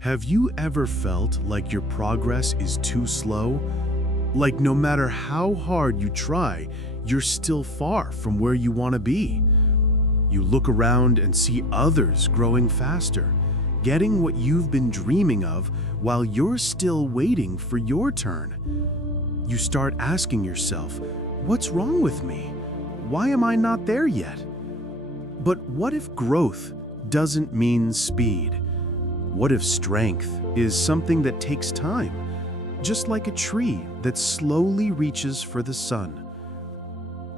Have you ever felt like your progress is too slow? Like no matter how hard you try, you're still far from where you want to be? You look around and see others growing faster, getting what you've been dreaming of while you're still waiting for your turn. You start asking yourself, what's wrong with me? Why am I not there yet? But what if growth doesn't mean speed? What if strength is something that takes time, just like a tree that slowly reaches for the sun?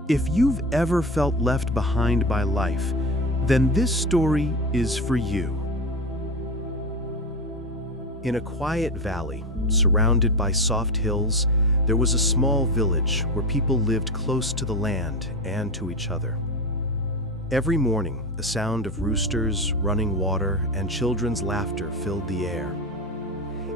If you've ever felt left behind by life, then this story is for you. In a quiet valley, surrounded by soft hills, there was a small village where people lived close to the land and to each other. Every morning, the sound of roosters, running water, and children's laughter filled the air.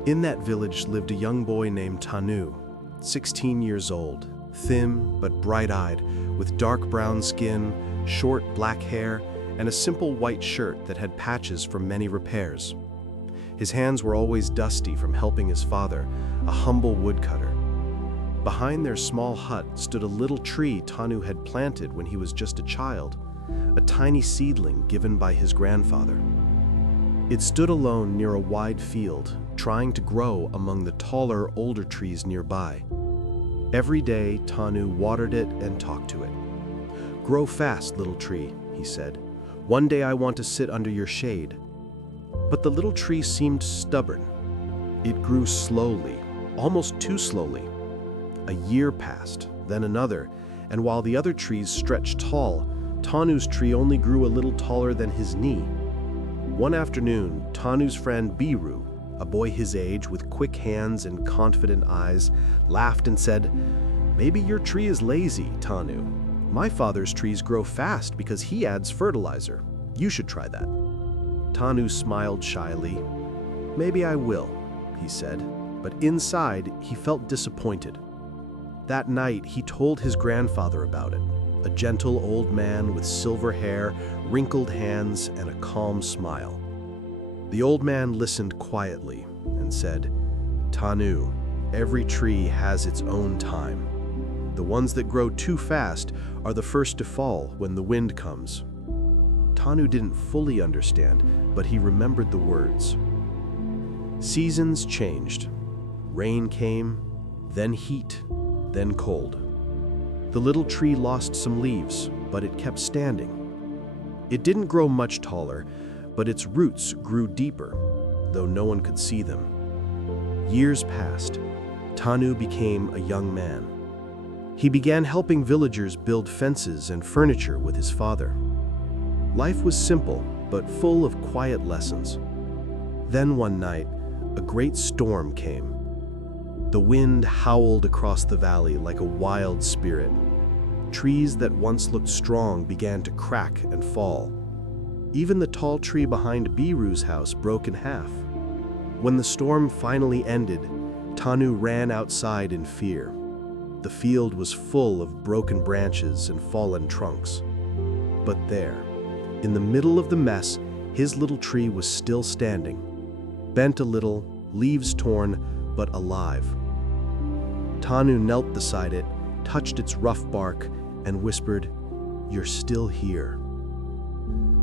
In that village lived a young boy named Tanu, 16 years old, thin but bright-eyed, with dark brown skin, short black hair, and a simple white shirt that had patches from many repairs. His hands were always dusty from helping his father, a humble woodcutter. Behind their small hut stood a little tree Tanu had planted when he was just a child, a tiny seedling given by his grandfather. It stood alone near a wide field, trying to grow among the taller, older trees nearby. Every day, Tanu watered it and talked to it. "Grow fast, little tree," he said. "One day I want to sit under your shade." But the little tree seemed stubborn. It grew slowly, almost too slowly. A year passed, then another, and while the other trees stretched tall, Tanu's tree only grew a little taller than his knee. One afternoon, Tanu's friend Biru, a boy his age with quick hands and confident eyes, laughed and said, "Maybe your tree is lazy, Tanu. My father's trees grow fast because he adds fertilizer. You should try that." Tanu smiled shyly. "Maybe I will," he said, but inside he felt disappointed. That night he told his grandfather about it. A gentle old man with silver hair, wrinkled hands, and a calm smile. The old man listened quietly and said, "Tanu, every tree has its own time. The ones that grow too fast are the first to fall when the wind comes." Tanu didn't fully understand, but he remembered the words. Seasons changed. Rain came, then heat, then cold. The little tree lost some leaves, but it kept standing. It didn't grow much taller, but its roots grew deeper, though no one could see them. Years passed. Tanu became a young man. He began helping villagers build fences and furniture with his father. Life was simple, but full of quiet lessons. Then one night, a great storm came. The wind howled across the valley like a wild spirit. Trees that once looked strong began to crack and fall. Even the tall tree behind Biru's house broke in half. When the storm finally ended, Tanu ran outside in fear. The field was full of broken branches and fallen trunks. But there, in the middle of the mess, his little tree was still standing, bent a little, leaves torn, but alive. Tanu knelt beside it, touched its rough bark, and whispered, "You're still here."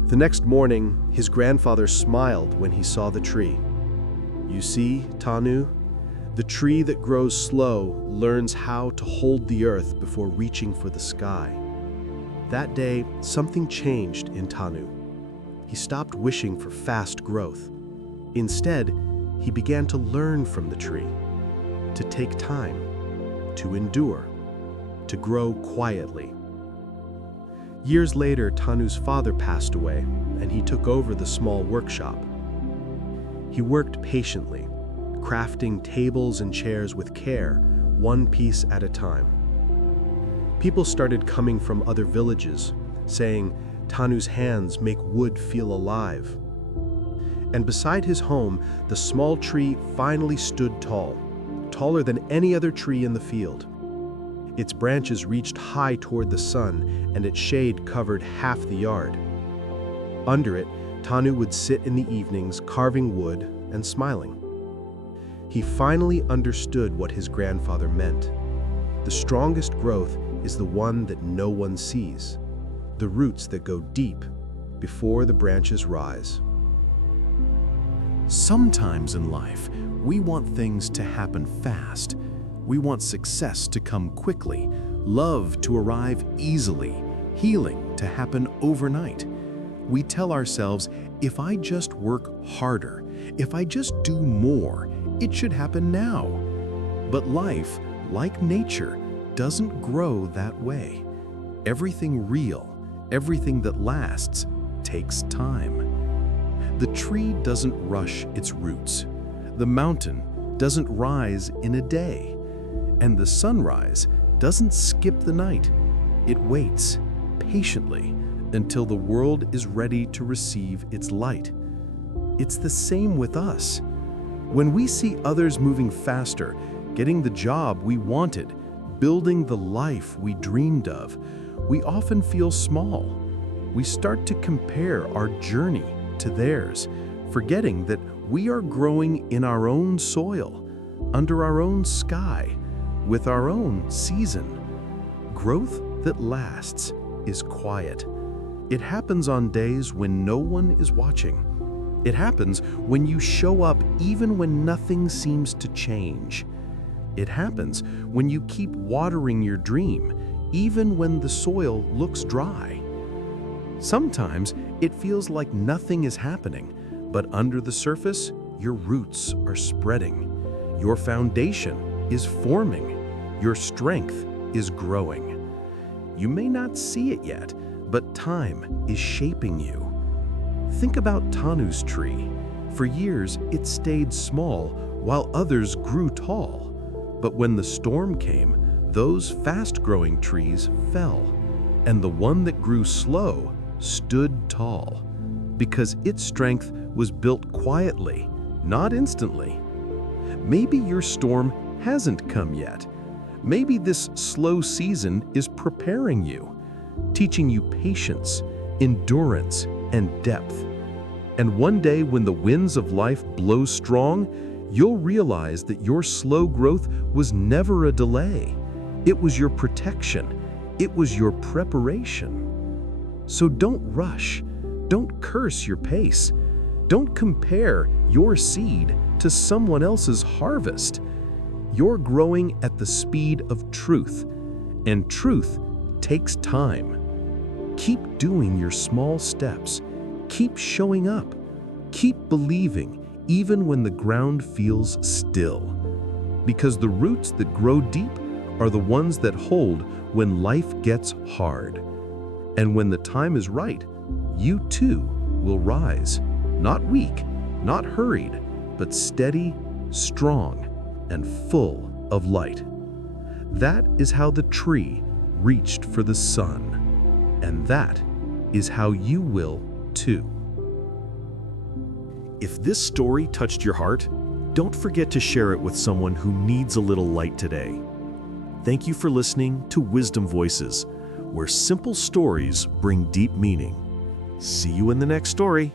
The next morning, his grandfather smiled when he saw the tree. "You see, Tanu, the tree that grows slow learns how to hold the earth before reaching for the sky." That day, something changed in Tanu. He stopped wishing for fast growth. Instead, he began to learn from the tree, to take time, to endure, to grow quietly. Years later, Tanu's father passed away, and he took over the small workshop. He worked patiently, crafting tables and chairs with care, one piece at a time. People started coming from other villages, saying, "Tanu's hands make wood feel alive." And beside his home, the small tree finally stood tall, taller than any other tree in the field. Its branches reached high toward the sun, and its shade covered half the yard. Under it, Tanu would sit in the evenings carving wood, and smiling. He finally understood what his grandfather meant. The strongest growth is the one that no one sees, the roots that go deep before the branches rise. Sometimes in life, we want things to happen fast. We want success to come quickly, love to arrive easily, healing to happen overnight. We tell ourselves, if I just work harder, if I just do more, it should happen now. But life, like nature, doesn't grow that way. Everything real, everything that lasts, takes time. The tree doesn't rush its roots. The mountain doesn't rise in a day. And the sunrise doesn't skip the night. It waits patiently until the world is ready to receive its light. It's the same with us. When we see others moving faster, getting the job we wanted, building the life we dreamed of, we often feel small. We start to compare our journey to theirs, forgetting that we are growing in our own soil, under our own sky, with our own season. Growth that lasts is quiet. It happens on days when no one is watching. It happens when you show up even when nothing seems to change. It happens when you keep watering your dream, even when the soil looks dry. Sometimes it feels like nothing is happening, but under the surface, your roots are spreading. Your foundation is forming. Your strength is growing. You may not see it yet, but time is shaping you. Think about Tanu's tree. For years, it stayed small while others grew tall. But when the storm came, those fast-growing trees fell, and the one that grew slow stood tall, because its strength was built quietly, not instantly. Maybe your storm hasn't come yet. Maybe this slow season is preparing you, teaching you patience, endurance, and depth. And one day when the winds of life blow strong, you'll realize that your slow growth was never a delay. It was your protection. It was your preparation. So don't rush. Don't curse your pace. Don't compare your seed to someone else's harvest. You're growing at the speed of truth, and truth takes time. Keep doing your small steps. Keep showing up. Keep believing even when the ground feels still. Because the roots that grow deep are the ones that hold when life gets hard. And when the time is right, you too will rise, not weak, not hurried, but steady, strong, and full of light. That is how the tree reached for the sun, and that is how you will too. If this story touched your heart, don't forget to share it with someone who needs a little light today. Thank you for listening to Wisdom Voices, where simple stories bring deep meaning. See you in the next story.